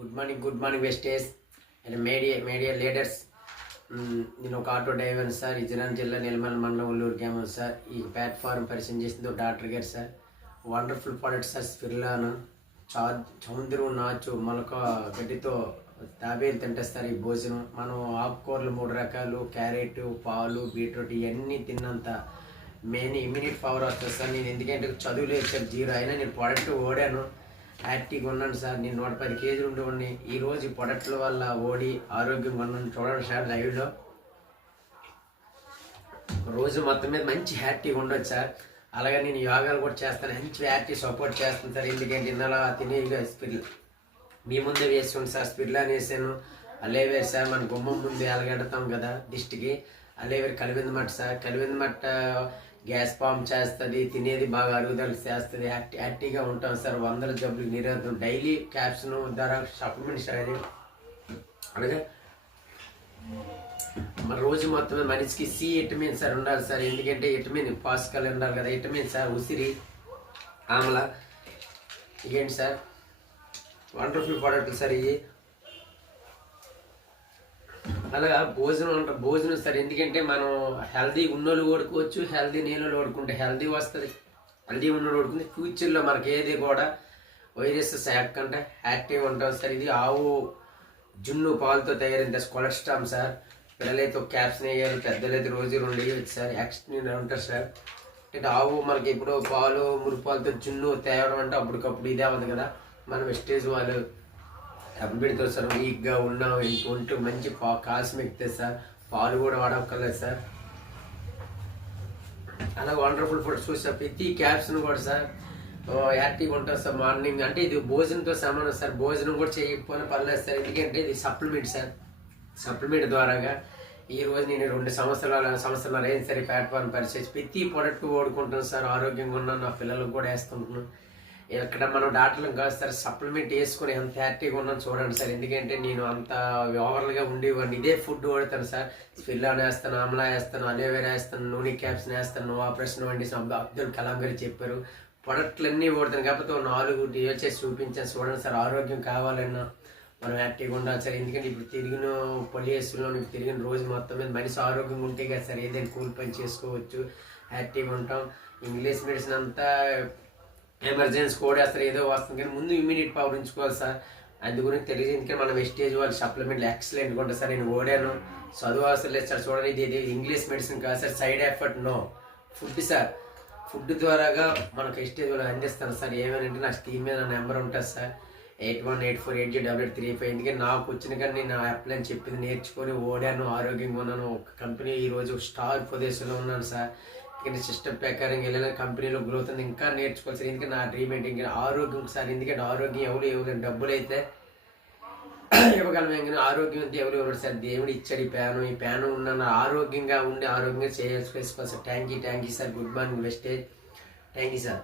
Good morning Vestige and media leaders. నేను ఒక auto driver sir, Vizianagaram జిల్లా నెలమల మండలం ఉల్లూరు గ్రామం సార్. ఈ ప్లాట్ఫామ్ పరిచయం చేసింది డాక్టర్ గారు సార్. Wonderful product sir. స్పిర్లాను సముద్రం నాచు మొలక గడ్డితో తాబేలు తింటేస్తారు ఈ భోజనం. మనం ఆకుకూరలు 3 రకాలు, క్యారెట్, పాలు, బీట్రూట్ ఇవన్నీ తిన్నంత మెయిన్ ఇమ్యూనిటీ పవర్ వస్తుంది సార్. నేను ఎందుకంటే చదువు లేదు సార్, 0 అయినా నేను ప్రోడక్ట్ ఓడాను, యాక్టివ్గా ఉన్నాను సార్. నేను 110 కేజీలు ఉండేవాడిని. ఈరోజు ఈ ప్రొడక్ట్ల వల్ల ఓడి ఆరోగ్యంగా ఉన్నాను. చూడండి సార్ లైవ్లో. రోజు మొత్తం మీద మంచి యాక్టివ్గా ఉండొచ్చు సార్. అలాగే నేను యోగాలు కూడా చేస్తాను, మంచి యాక్టివ్ సపోర్ట్ చేస్తాను సార్. ఎందుకంటే ఇన్నాళ్ళ తినేగా మీ ముందే వేసుకోండి సార్. స్పిర్లాని వేసాను, అలేవేరు సార్. మన గుమ్మం ముందు ఎలగెడతాం కదా దిష్టికి, అలేవేరు కలివింది మట్ట సార్. కలివింది మట్ట గ్యాస్ ఫామ్ చేస్తుంది, తినేది బాగా అరుగుదల చేస్తుంది, యాక్టివ్గా ఉంటాం సార్. 100 జబ్బులు నిరోధం. డైలీ క్యాప్షన్ ద్వారా సప్లిమెంట్స్ అనేది అలాగే మన రోజు మొత్తం మనిషికి సి విటమిన్ సార్ ఉండాలి సార్. ఎందుకంటే విటమిన్ పాస్కల్ ఉండాలి కదా, విటమిన్ సార్. ఉసిరి, ఆమ్ల ఏంటి సార్, వండర్ఫుల్ ప్రోడక్ట్లు సార్ ఇవి. అలాగా భోజనం సార్. ఎందుకంటే మనం హెల్దీ ఉన్నోళ్ళు ఓడుకోవచ్చు, హెల్దీ నీళ్ళు ఓడుకుంటే హెల్దీ వస్తుంది, హెల్దీ ఉన్నోళ్ళు ఓడుకుంటే ఫ్యూచర్లో మనకి ఏది కూడా వైరస్ శాఖంటే యాక్టివ్ ఉంటాం సార్. ఇది ఆవు జున్ను పాలతో తయారైంది కొలెస్ట్రామ్ సార్. పిల్లలైతే క్యాప్షన్ వేయాలి, పెద్దలైతే రోజు 2 వేయచ్చు సార్. యాక్షన్ ఉంటారు సార్. అంటే ఆవు మనకి ఇప్పుడు పాలు, మురిపాలతో జున్ను తేవడం అంటే అప్పటికప్పుడు ఇదే అవ్వదు కదా. మన వెస్టేజ్ వాళ్ళు డబ్బు పెడతారు సార్. వీక్గా ఉన్నాం, ఒంట్లో మంచి కాల్షియం ఎక్కుతుంది సార్. పాలు కూడా వాడక్కర్లేదు సార్. అలా వండర్ఫుల్ ఫుడ్ చూసారు. ప్రతి క్యాప్షన్ కూడా సార్ యాక్టివ్గా ఉంటుంది సార్. మార్నింగ్ అంటే ఇది భోజనంతో సమానం సార్. భోజనం కూడా చేయకపోయినా పర్లేదు సార్. ఎందుకంటే ఇది సప్లిమెంట్ సార్. సప్లిమెంట్ ద్వారాగా ఈరోజు నేను 2 సంవత్సరాలు అయింది సరే ప్లాట్ఫామ్ పరిచయం. ప్రతి ప్రోడక్ట్ ఓడుకుంటాను సార్. ఆరోగ్యంగా ఉన్నాను, నా పిల్లలకు కూడా వేస్తుంటున్నాను. ఇక్కడ మనం డాక్టర్లు కాదు సార్, సప్లిమెంట్ వేసుకుని ఎంత యాక్టివ్గా ఉన్నాను చూడండి సార్. ఎందుకంటే నేను అంత ఓవర్గా ఉండేవాడిని. ఇదే ఫుడ్ వాడతాను సార్. స్పిర్లాన్ వేస్తాను, ఆమ్లా వేస్తాను, అలోవేరా వేస్తాను, నూనె క్యాప్స్ వేస్తాను, నో ఆపరేషన్ వండి అబ్దుల్ కలాం గారు చెప్పారు. ప్రొడక్ట్లన్నీ వాడతాను. కాకపోతే 4 చేసి చూపించాను చూడండి సార్. ఆరోగ్యం కావాలన్నా మనం యాక్టివ్గా ఉండాలి సార్. ఎందుకంటే ఇప్పుడు తిరిగిన పొల్యూషన్లో తిరిగిన రోజు మొత్తం మీద మనిషి ఆరోగ్యంగా ఉంటే కదా సార్ ఏదైనా కూల్ పని చేసుకోవచ్చు, యాక్టివ్గా ఉంటాం. ఇంగ్లీష్ మెడిసిన్ అంతా ఎమర్జెన్సీ కోడేస్తారు, ఏదో వస్తుంది. కానీ ముందు ఇమ్యూనిటీ పవర్ ఉంచుకోవాలి సార్. అందు గురించి తెలియదు. ఎందుకంటే మన వెస్టేజ్ వాళ్ళు సప్లిమెంట్లు ఎక్సలెంట్గా ఉంటుంది సార్. నేను ఓడాను, చదువు అవసరం లేదు సార్. చూడండి ఇది ఇంగ్లీష్ మెడిసిన్ కాదు sir. Side effect no. Food sir. Food ద్వారాగా మనకు వెస్టేజ్ వాళ్ళు అందిస్తాను సార్. ఏమైనా నా స్కీమ్ మీద నా నెంబర్ ఉంటుంది సార్, 8184808835. ఎందుకంటే నాకు వచ్చిన కానీ నేను అప్లై అని చెప్పింది నేర్చుకొని ఓడాను, ఆరోగ్యంగా ఉన్నాను. ఒక కంపెనీ ఈరోజు స్టార్ ప్రదేశంలో ఉన్నాను సార్. ఎందుకంటే సిస్టమ్ ప్రకారం వెళ్ళిన కంపెనీలో గ్రోత్ ఉంది. ఇంకా నేర్చుకోవాలి సార్. ఎందుకంటే నా డ్రీమ్ ఏంటి ఇంకా ఆరోగ్యం సార్. ఎందుకంటే ఆరోగ్యం ఎవరు డబ్బులు అయితే ఇవ్వగలం, కానీ ఆరోగ్యం అంటే ఎవరు సార్. దేవుడు ఇచ్చాడు ఈ ప్యాను ఉన్న ఆరోగ్యంగా ఉండి ఆరోగ్యంగా చేసుకోవాలి sir. Thank you sir. Good morning Vestige. Thank you sir.